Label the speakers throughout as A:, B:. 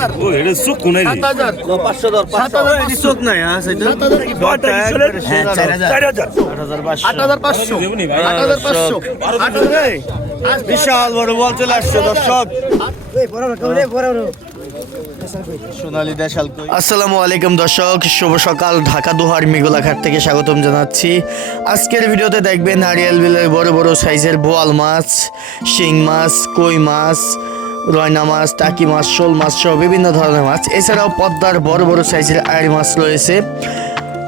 A: হাজার।
B: ও এটা চোখ কোনাই
A: সাত হাজার।
C: পাঁচশো দর
A: সাত হাজার পাঁচশো।
C: চোখ নাই হ্যাঁ সেটা
A: সাত হাজার
C: চার হাজার।
A: আট হাজার পাঁচশো। আট হাজার পাঁচশো। আট হাজার
C: বিশাল বড় বল চলে আসছে দর্শক। আসসালামু আলাইকুম দর্শক। শুভ সকাল ঢাকা দুহার মিগুলাঘাট থেকে স্বাগতম জানাচ্ছি। আজকের ভিডিওতে দেখবেন নারিয়াল বিলের বড় বড় সাইজের বোয়াল মাছ শিং মাছ কই মাছ রয়না মাছ, টাকি মাছ, শোল মাছ সহ বিভিন্ন ধরনের মাছ। এছাড়াও পদ্মার বড় বড় সাইজের আড়ি মাছ রয়েছে।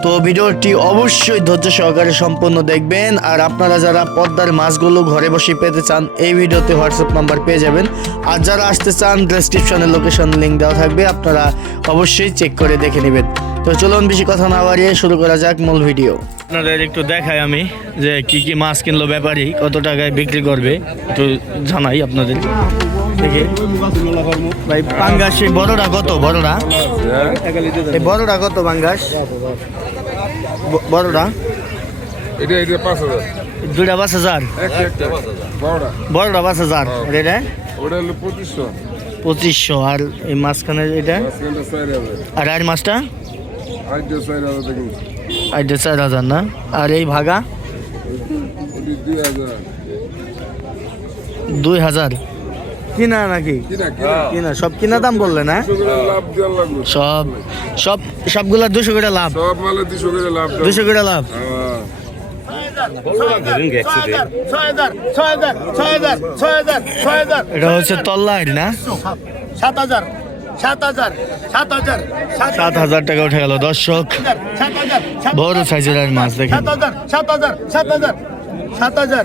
C: তো ভিডিওটি অবশ্যই ধৈর্য সহকারে সম্পূর্ণ দেখবেন। আর আপনারা যারা পদ্মার মাছগুলো ঘরে বসে পেতে চান, এই ভিডিওতে হোয়াটসঅ্যাপ নাম্বার পেয়ে যাবেন। আর যারা আসতে চান ডেসক্রিপশনে লোকেশন লিঙ্ক দেওয়া থাকবে, আপনারা অবশ্যই চেক করে দেখে নেবেন। তো চলুন, বেশি কথা না বাড়িয়ে শুরু করা যাক মূল ভিডিও আপনাদের একটু দেখাই আমি যে কি কি মাছ কিনলো ব্যাপারী কত টাকায় বিক্রি করবে একটু জানাই আপনাদের। দেখে। ভাই পাঙ্গাস এই বড়টা কত বড়টা এই বড়টা কত পাঙ্গাস? ব- বড়টা
D: এটা এটা পাঁচ হাজার।
C: দুইটা পাঁচ হাজার? হাজার। এটা?
D: পঁচিশশো।
C: পঁচিশশো। আর এই মাঝখানে এটা? আর আর মাছটা এটা চার হাজার না আর এই ভাগা
D: দুই হাজার
C: কিনা নাকি
D: কিনা
C: সব কিনা দাম
D: বললেন হ্যাঁ
C: সব সব সবগুলা দুশো করে লাভ
D: দুশো করে লাভ
C: এটা হচ্ছে তল্লাহির না
A: সাত হাজার সাত হাজার সাত হাজার
C: সাত হাজার। টাকা উঠে গেল দর্শক। বড় সাইজের মাছ দেখেন।
A: সাত হাজার সাত হাজার সাত হাজার সাত হাজার।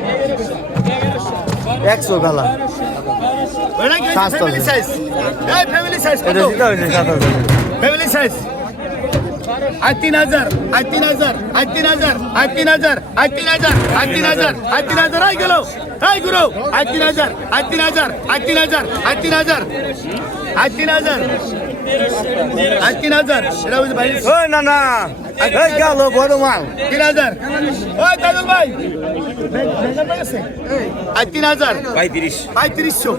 C: একশো গালা
A: ফ্যামিলি সাইজ আর তিন হাজার আর তিন হাজার আর তিন হাজার আর তিন হাজার আর তিন হাজার আর তিন হাজার আর তিন হাজার আই গেল আই গুরু আর তিন হাজার আর তিন হাজার আর তিন হাজার আর তিন হাজার আর তিন হাজার আর তিন হাজার সেটা বুঝতে
C: পারিস না না গেল বড় মাল।
A: তিন হাজার ওই দাদুল ভাই। আই তিন হাজার।
B: পঁয়ত্রিশ।
A: পঁয়ত্রিশশো।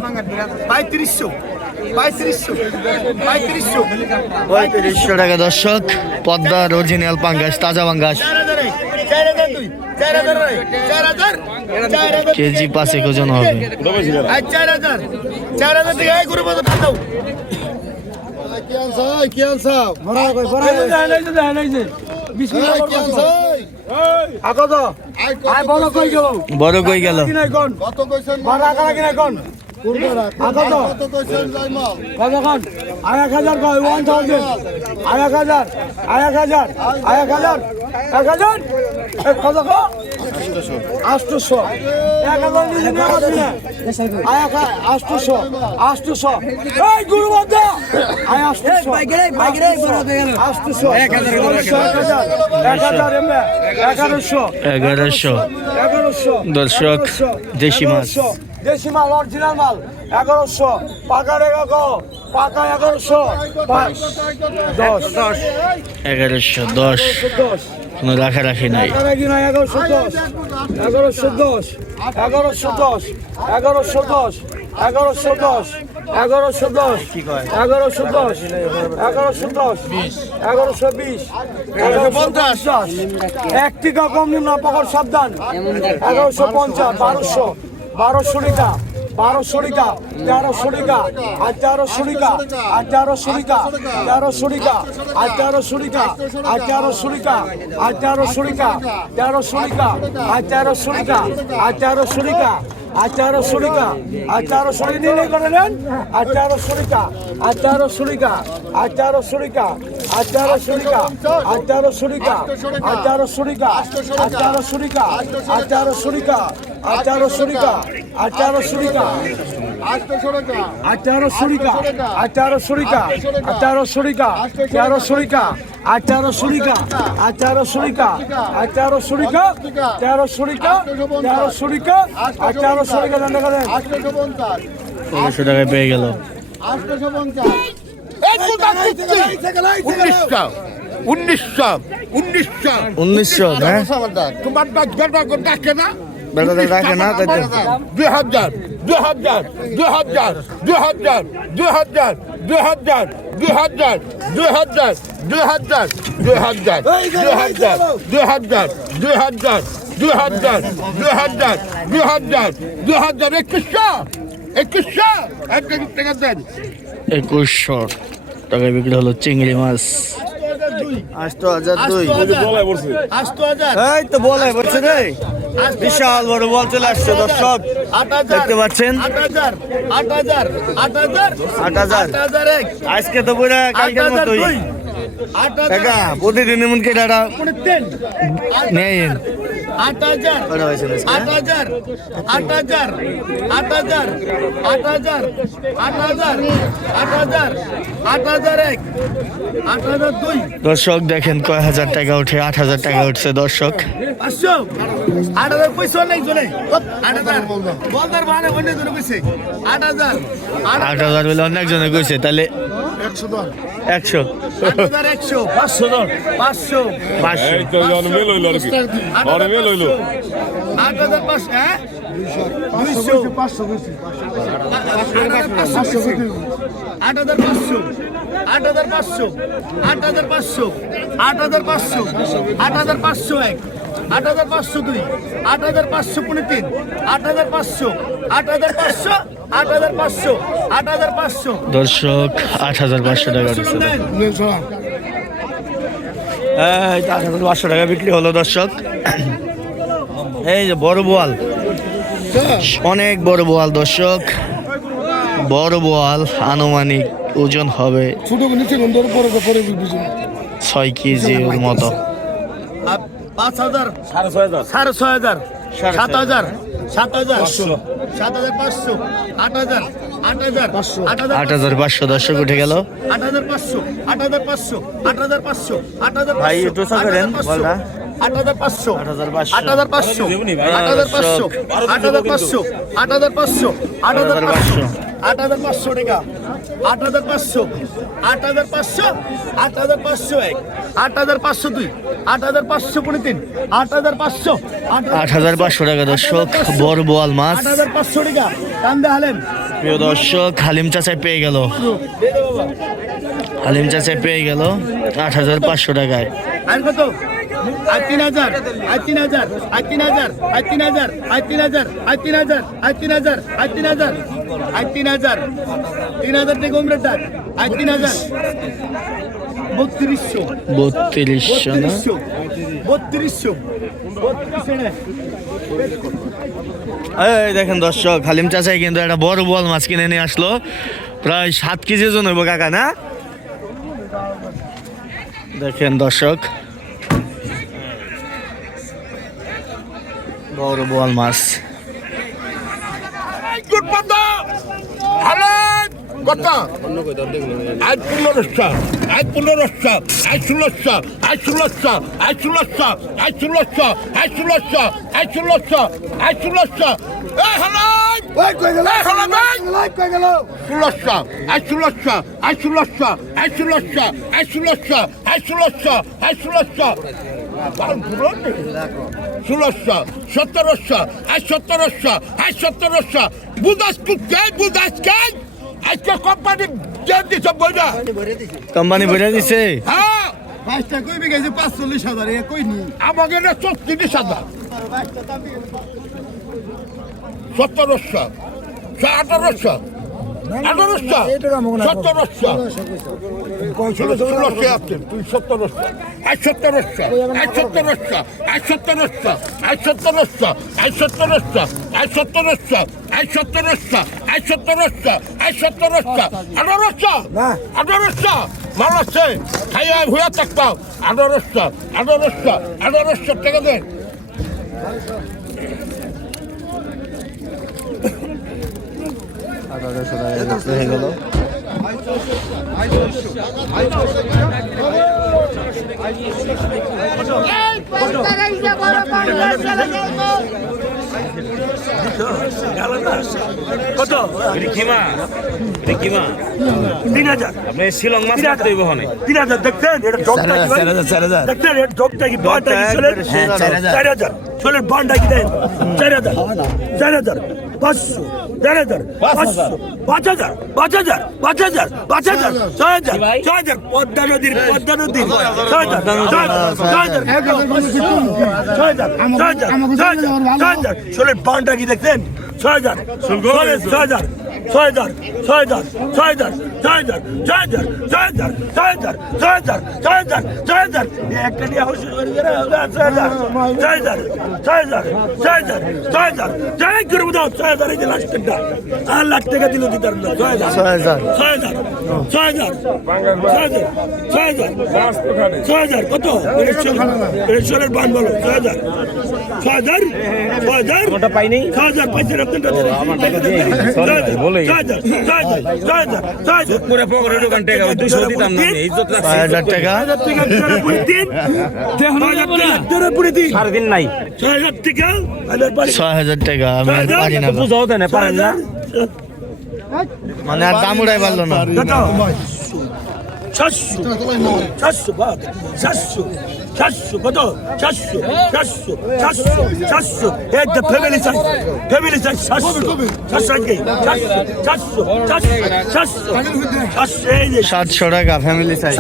A: পঁয়ত্রিশশো। পঁয়ত্রিশশো।
C: টাকা দর্শক পদ্মার অরিজিনাল পাঙ্গাস তাজা পাঙ্গাস।
A: এই, চার হাজার দুই। চার হাজার চার হাজার। কিয়ান সাই কিয়ান সাহেব বড়া কই বড়া এই দেখেন এই দেখেন এই যে। বিসমিল্লাহ কিয়ান সাই
C: বড় কই গেল?
E: আর এক হাজার কয় ওয়ান থাউজেন্ড? আর এক হাজার আর এক হাজার আর এক হাজার এক হাজার? কত আষ্টশো এক হাজার আষ্টশো আষ্টশো এই গুরু বন্ধ আয় আষ্টশো আষ্টশো এক হাজার এক হাজার এগারোশো।
C: এগারোশো।
E: এগারোশো।
C: দর্শক দেশি মাছ।
E: দেশি মাল অরিজিনাল মাল এগারোশো পাকা এগারো পাকা এগারোশো দশ দশ
C: এগারোশো দশ
E: দশ
C: কোনো রাখারাখি নাই
E: রাখারাখি নয় এগারোশো দশ এগারোশো দশ এগারোশো দশ এগারোশো দশ এগারোশো দশ এগারোশো দশ এগারোশো দশ এগারোশো দশ এগারোশো বিশ এগারোশো পঞ্চাশ এক টিকা কম নিম্ন পকর সাবধান এগারোশো পঞ্চাশ বারোশো বারোশো টাকা বারোশো টাকা তেরোশো টাকা আঠারোশো টাকা আঠারোশো টাকা তেরোশো টাকা আঠারোশো টাকা আঠারোশো টাকা আঠারোশো টাকা তেরোশো টাকা আঠারোশো টাকা আঠারোশো টাকা আঠারোশো টাকা আঠারোশো টাকা নিলে করে নেন আঠারোশো টাকা আঠারোশো টাকা আঠারোশো টাকা আঠারোশো টাকা আঠারোশো টাকা আঠারোশো টাকা আঠারোশো টাকা আঠারোশো টাকা আঠারোশো টাকা আঠারোশো টাকা আঠারোশো টাকা আঠারোশো টাকা আঠারোশো টাকা তেরোশো টাকা আঠারোশো টাকা আঠারোশো টাকা আঠারোশো টাকা তেরোশো টাকা তেরোশো টাকা আঠারোশো টাকা দাম দেখা দেন।
C: ষোলোশো টাকায় পেয়ে গেল।
A: উনিশশো উনিশশো উনিশশো।
C: উনিশশো হ্যাঁ?
A: তোমার ডাকে না
C: বেটাদের ডাকে না? তাই তো
A: দুই হাজার দুই হাজার দুই হাজার দুই হাজার দুই হাজার দুই হাজার দুই হাজার দুই হাজার দুই হাজার দুই হাজার দুই হাজার দুই হাজার দুই হাজার দুই হাজার দুই হাজার দুই হাজার দুই হাজার একুশশো একুশশো। এক টাকা দেন।
C: একুশশো। টাকায় বিক্রি হলো চিংড়ি মাছ। বিশাল বড় বল চলে আসছে দর্শক।
A: আট হাজার।
C: দেখতে পাচ্ছেন?
A: আট হাজার। আট হাজার। আট হাজার।
C: আট হাজার।
A: আট হাজার এক।
C: আজকে তো পুরো কালকের মতোই। টাকা প্রতিদিন এমন
A: কি দাঁড়া
C: নেন
A: আট হাজার
C: আজকে?
A: আট হাজার আট হাজার আট হাজার আট হাজার আট হাজার আট হাজার আট হাজার এক আট হাজার দুই।
C: দর্শক দেখেন কয় হাজার টাকা উঠে আট হাজার টাকা উঠছে দর্শক।
A: পাঁচশো। আট হাজার পয়সা নেই জনে আট হাজার। বলদার বাহানে অন্য জনে কইছে। আট হাজার। আট
C: আট হাজার বলে অনেক জনে কইছে তাহলে একশো
A: হাজার একশো। পাঁচশো পাঁচশো।
C: পাঁচশো।
A: আট হাজার পাঁচশো হ্যাঁ দুইশো আট হাজার পাঁচশো আট হাজার পাঁচশো আট হাজার পাঁচশো আট হাজার পাঁচশো আট হাজার পাঁচশো এক আট হাজার পাঁচশো দুই আট হাজার পাঁচশো তিন আট হাজার পাঁচশো আট হাজার পাঁচশো আট হাজার পাঁচশো আট হাজার পাঁচশো
C: দর্শক আট হাজার পাঁচশো টাকা আট হাজার পাঁচশো টাকা বিক্রি হলো দর্শক এই যে বড় বোয়াল। অনেক বড় বোয়াল দর্শক। বড় বোয়াল আনুমানিক ওজন হবে ছয় কেজির মতো।
A: পাঁচ হাজার সাড়ে ছয় হাজার। সাত হাজার। সাত হাজার সাত হাজার পাঁচশো আট হাজার আট হাজার আট হাজার
C: আট হাজার পাঁচশো দর্শক উঠে গেল।
A: আট হাজার পাঁচশো আট হাজার পাঁচশো আট হাজার পাঁচশো আট হাজার
C: ভাই,
A: পাঁচশো,
C: একটু
A: আট হাজার হাজার পাঁচশো।
C: আট হাজার পাঁচশো।
A: আট হাজার পাঁচশো আট হাজার পাঁচশো আট হাজার পাঁচশো আট হাজার পাঁচশো আট হাজার পাঁচশো আট হাজার পাঁচশো টাকা আট হাজার পাঁচশো আট হাজার পাঁচশো আট হাজার পাঁচশো এক আট হাজার পাঁচশো দুই আট হাজার পাঁচশো পনেরো তিন আট হাজার পাঁচশো
C: আট হাজার পাঁচশো টাকা দর্শক বড় বোয়াল মাছ
A: আট হাজার পাঁচশো টাকা কান্দে হালেম
C: প্রিয় দর্শক হালিম চাচাই পেয়ে গেল হালিম চাচাই পেয়ে গেল আট হাজার পাঁচশো টাকায়
A: আর কত আর তিন হাজার আর তিন হাজার আর তিন হাজার আর তিন হাজার আর তিন হাজার আর তিন হাজার আর তিন হাজার আর তিন হাজার আর তিন হাজার তিন হাজার থেকে আর তিন হাজার বত্রিশশো
C: বত্রিশশো
A: বত্রিশশো বত্রিশশো বত্রিশশো না
C: এই দেখেন দর্শক হালিম চাচাই কিন্তু একটা বড় বল মাছ কিনে নিয়ে আসলো প্রায় সাত কেজি ওজন হইব কাকা না দেখেন দর্শক বড় বল মাছ
A: গুড বন্ধ হ্যালো কত আজ পনেরোশো আজ পনেরোশো আজ ষোলোশো আজ ষোলোশো আজ ষোলোশো আজ ষোলোশো আজ ষোলোশো আজ ষোলোশো আজ ষোলোশো ষোলোশো ষোলোশো সতেরোশো আর সতেরোশো আর সতেরোশো বুদাস কুকে বুদাস কাজ আজকে কোম্পানি জেল দিছে বইটা
C: কোম্পানি বইটা দিছে?
A: হ্যাঁ।
E: বাইশটা কই বিঘাইছে পাঁচচল্লিশ হাজার এ কই নি?
A: আমাকে এটা চৌত্রিশ হাজার। সতেরোশো আঠারোশো।
F: আঠারোশো সতেরোশো। ষোলোশো আসছেন তুই সতেরোশো। আজ সতেরোশো। আজ সতেরোশো। আজ সতেরোশো। আজ সতেরোশো। আজ সতেরোশো। আজ সতেরোশো। আজ সতেরোশো। আজ সতেরোশো। আজ সতেরোশো। আঠারোশো। আঠারোশো। আছে। খাইয়া ভুয়া থাকতাম আঠারোশো। আঠারোশো। আঠারোশো টাকা দেন
C: আঠারোশো টাকা হয়ে গেল
G: কত
B: এটা কি মা এটা কি মা
G: তিন হাজার।
B: আপনি শিলং মাছ
G: হাজার।
B: হইব হনে
G: তিন হাজার দেখছেন এটা জগটা কি এটা জগটা
C: চার হাজার।
G: হাজার চলেন বান্ডা কি চার হাজার। পাঁচশো। চার হাজার পাঁচশো পাঁচ হাজার। পাঁচ হাজার পাঁচ হাজার পাঁচ হাজার ছয় হাজার। ছয় হাজার পদ্মা নদীর পদ্মা নদীর ছয় হাজার। ছয় হাজার ছয় হাজার। ছয় হাজার ছয় হাজার। ছয় হাজার ছয় হাজার চলেন বান্ডা কি দেখছেন? ছয় হাজার ছয় হাজার। ছয় হাজার ছয় হাজার ছয় হাজার ছয় হাজার ছয় হাজার ছয় হাজার ছয় হাজার ছয় হাজার ছয় হাজার ছয় হাজার একটা নিয়ে হুশ করে গেলে ছয় হাজার ছয় হাজার ছয় হাজার ছয় হাজার ছয় হাজার ছয় করে দাও ছয় হাজার এই যে লাস্ট আর লাখ টাকা দিল দিতার না ছয় হাজার
C: ছয় হাজার
G: ছয় হাজার ছয় হাজার ছয় হাজার ছয় হাজার ছয় হাজার কত রেশনের বান বলো ছয় হাজার ছয় হাজার ছয় হাজার
B: ওটা পাইনি
G: ছয় হাজার পাইছেন আপনার কাছে
C: মানে আর দাম উড়াই পারল না।
G: চারশো চারশো চারশো চারশো কত? চারশো চারশো চারশো চারশো। এই যে ফ্যামিলি চারশো। ফ্যামিলি চারশো চারশো আজকে চারশো চারশো চারশো চারশো। এই যে।
C: সাতশো টাকা ফ্যামিলি চাই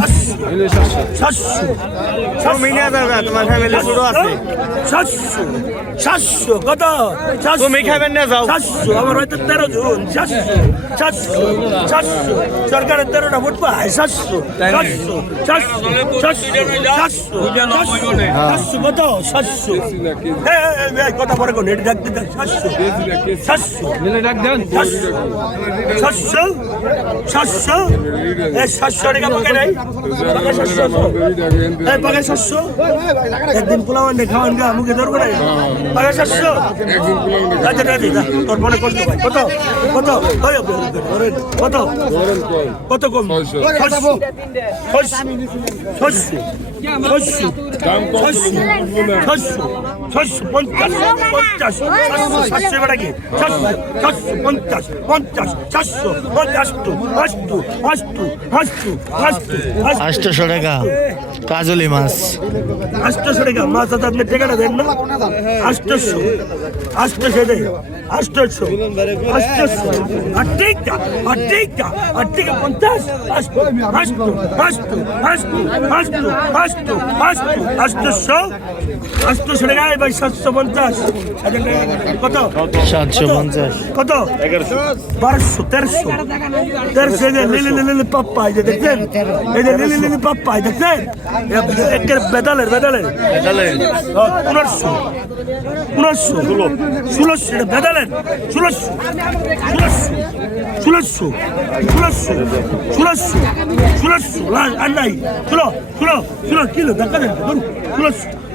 G: চারশো কমিয়ে দরকার
C: তোমার ফ্যামিলি ছোট আছে।
G: চারশো চারশো কত?
C: তুমি খাবেন না যাও।
G: চারশো আমার হয়তো তেরো জন। চারশো চারশো চারশো। সরকারের তেরোটা ফুটবল চারশো চারশো চারশো চারশো। সাতশো। সাতশো কত? সাতশো। কথা পরে কোন এটা ডাকতে ডাক সাতশো। সাতশো। সাতশো। সাতশো। এই সাতশো টাকা পাকে নাই পাকে সাতশো। এই পাকে সাতশো। একদিন পোলাও আনলে খাওয়ান গা মুখে ধরবো না পাকে সাতশো। আচ্ছা দাদি দা তোর মনে কষ্ট পাই কত? কত? কত? কত কম? ছয়শো। ছয়শো। ছয়শো ছয়শো ছয়শো ছয়শো পঞ্চাশ পঞ্চাশ সাতশো সাতশো কি সাতশো সাতশো পঞ্চাশ পঞ্চাশ সাতশো পঞ্চাশ টু আষ্টু আষ্টু আষ্টু আষ্টু আষ্টু
C: টাকা। কাজলি মাছ।
G: আষ্টশো টাকা। মাছ আছে, আপনি টাকাটা দেন না? আষ্টশো। আষ্টশো দেয় আষ্টশো। আষ্টশো। আটটিকা আটটিকা আটটিকা পঞ্চাশ। আষ্টু আষ্টু আষ্টু আষ্টু আষ্টু ফার্স্ট ফার্স্ট শো আষ্টশো টাকা ভাই সাতশো পঞ্চাশ। কত?
C: সাতশো পঞ্চাশ।
G: কত? বারোশো তেরোশো। তেরোশো এই যে লিলি লিলি পাপ্পা এই যে দেখছেন? এই যে লিলি লিলি পাপ্পা এই দেখছেন? একের বেদালের বেদালের। পনেরোশো। পনেরোশো। ষোলোশো এটা বেদালের। ষোলোশো। ষোলোশো। ষোলোশো। ষোলোশো। ষোলোশো। ষোলোশো। আর নাই। ষোলো ষোলো ষোলো কিলো দেখা দেন ধরুন।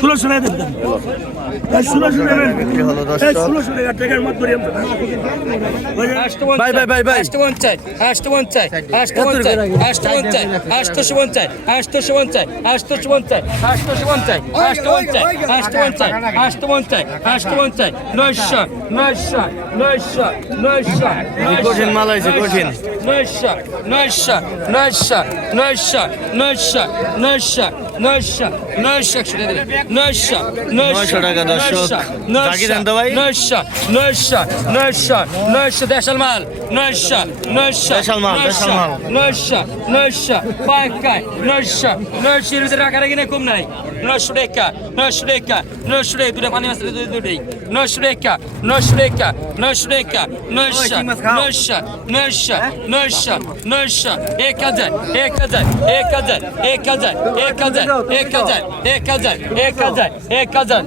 G: ষোলোশো টাকা। দিতাম ষোলোশো নেবেন ষোলোশো টাকা। টাকার মত করি
C: ভাই ভাই ভাই ভাই
H: আষ্ট পঞ্চাশ। আষ্ট পঞ্চাশ। আষ্ট পঞ্চাশ। আষ্ট পঞ্চাশ। আষ্টশো পঞ্চাশ। আষ্টশো আষ্ট পঞ্চাশ। আষ্ট পঞ্চাশ। আষ্ট পঞ্চাশ। আষ্ট পঞ্চাশ। নয়শো নয়শো নয়শো নয়শো
C: কঠিন মাল হয়েছে কঠিন।
H: নয়শো নয়শো নয়শো নয়শো নয়শো নয়শো নয়শো একশো টাকা নয়শো নয়শো
C: নয়শো টাকা দর্শক। জাকি দেন তো ভাই?
H: নয়শো নয়শো নয়শো নয়শো দেশাল মাল নয়শো নয়শো
C: দেশাল মাল, দেশাল মাল।
H: নয়শো নয়শো পাঁকায় নয়শো নয়শো এর ভিতরে রাখা রাখি না কম নাই নয়শো টাকা নয়শো টাকা নয়শো টাকা দুটা পানি মাছ দুটাই নয়শো টাকা নয়শো টাকা নয়শো টাকা নয়শো নয়শো নয়শো নয়শো নয়শো এক হাজার এক হাজার এক হাজার এক হাজার এক হাজার এক হাজার এক হাজার এক হাজার এক হাজার।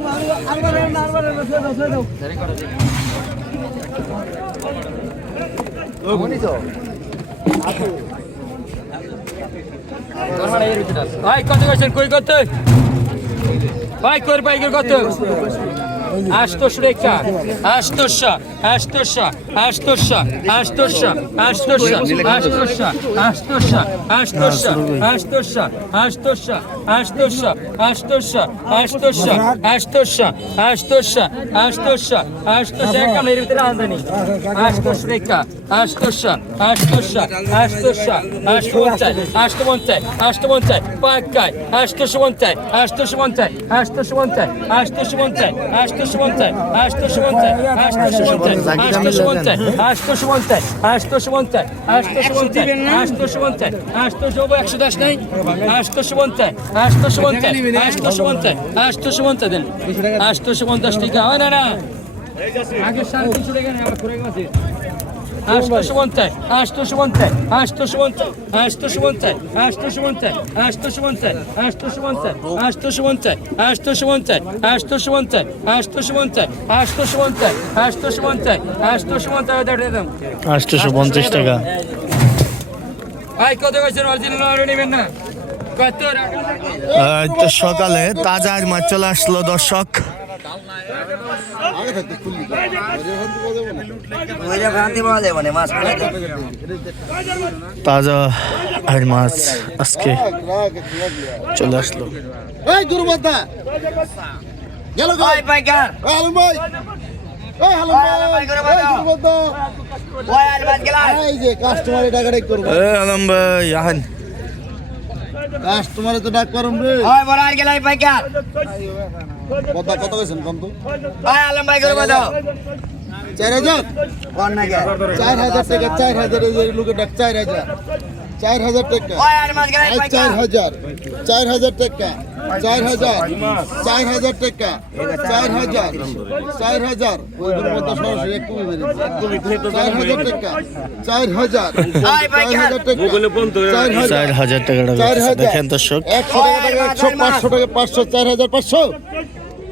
H: ভাই কত কই কত ভাই কর ভাই কত? 800 রেখা 800 800 800 800 800 800 800 800 800 800 800 800 800 800 800 800 800 রেখা মেরে ভিতরে আনদানি 800 রেখা 800 800 800 850 850 850 পাক্কায় 850 850 850 850 850 আটশো পঞ্চাশ আটশো পঞ্চাশ আটশো পঞ্চাশ আটশো পঞ্চাশ আটশো পঞ্চাশ আটশো পঞ্চাশ আটশো পঞ্চাশ আটশো পঞ্চাশ আটশো একশো দশ নাই আটশো পঞ্চাশ আটশো পঞ্চাশ আটশো পঞ্চাশ আটশো পঞ্চাশ দেন আটশো পঞ্চাশ টিকা হয় না না আগের সাড়ে তিনশো টাকা আমার করে গেছে আষ্টশো পঞ্চাশ আষ্টশো পঞ্চাশ আষ্টশো পঞ্চাশ আষ্টশো পঞ্চাশ আষ্টশো পঞ্চাশ আষ্টশো পঞ্চাশ আষ্টশো পঞ্চাশ আষ্টশো পঞ্চাশ আষ্টশো পঞ্চাশ আষ্টশো পঞ্চাশ আষ্টশো পঞ্চাশ আষ্টশো পঞ্চাশ আষ্টশো পঞ্চাশ আষ্টশো পঞ্চাশ দাম
C: আটশোশো পঞ্চাশ টাকা
H: ভাই কত কইছেন অরিজিনাল নেবেন না
C: সকালে তাজা মাছ চলে আসলো দর্শক তাজা আর মাছ আজকে চলে আসলো।
I: এই দুর্বদ্ধা গেল ভাই পাইকার। আলম ভাই এই আলম ভাই এই দুর্বদ্ধা এই যে কাস্টমারে টাকা ডাক করব।
C: এ আলম ভাই আহেন।
I: কাস্টমারে তো ডাক রে।
J: হয় বড় আর গেলাই পাইকার।
I: কথা কত কইছেন কম তো
J: হয় আলম ভাই করব দাও
I: চার হাজার?
J: কোন না গে
I: চার হাজার টাকা চার হাজার এই যে লোকে ডাক চার হাজার। চার হাজার টাকা। চার হাজার। চার হাজার টাকা। চার হাজার। চার হাজার টাকা। চার হাজার। চার হাজার। সরাসরি চার হাজার টাকা। চার হাজার। চার হাজার টাকা। চার হাজার।
C: চার হাজার টাকা টাকা
I: চার হাজার।
C: দেখেন দর্শক।
I: একশো টাকা টাকা একশো পাঁচশো টাকা পাঁচশো চার হাজার পাঁচশো।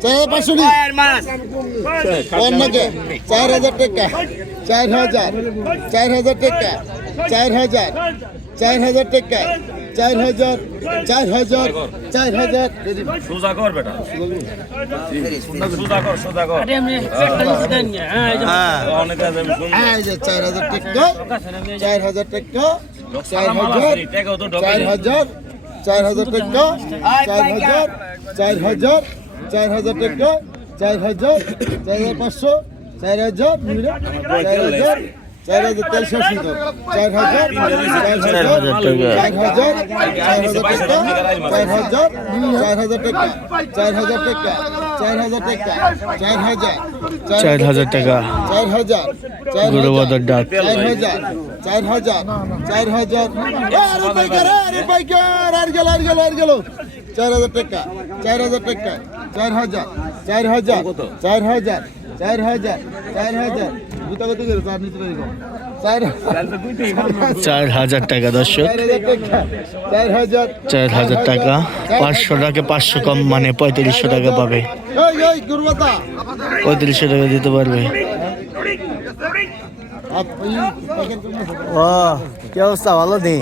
I: চার হাজার পাঁচশো
J: হয়
I: অন্যকে চার হাজার টাকা। চার হাজার। চার হাজার টাকা। চার হাজার। চার হাজার টাকা। চার হাজার। চার হাজার। চার হাজার।
B: সোজা কর বেটা। সোজা কর সোজা কর।
C: হ্যাঁ।
B: শুনব।
I: এই চার হাজার টাকা। চার হাজার টাকা। চার হাজার। চার হাজার। চার হাজার টাকা। চার হাজার। চার হাজার। চার হাজার টাকা চার হাজার চার হাজার পাঁচশো চার হাজার চার হাজার চার হাজার শেষ হতো চার হাজার চার হাজার চার হাজার চার হাজার চার হাজার টাকা চার হাজার টাকা চার হাজার টাকা চার হাজার
C: চার হাজার টাকা
I: চার হাজার চার
C: বাজার ডাক
I: চার হাজার চার হাজার চার হাজার আর গেল চার হাজার টাকা চার হাজার টাকা। চার হাজার চার হাজার চার হাজার চার হাজার চার হাজার। দুটা কত করে? চার নিতে পারি চার
C: হাজার টাকা দর্শক।
I: চার হাজার টাকা চার হাজার
C: টাকা। পাঁচশো টাকা পাঁচশো কম মানে পঁয়ত্রিশশো টাকা পাবে।
I: এই এই দুর্বতা
C: পঁয়ত্রিশশো টাকা দিতে পারবে? ও কি অবস্থা? ভালো নেই?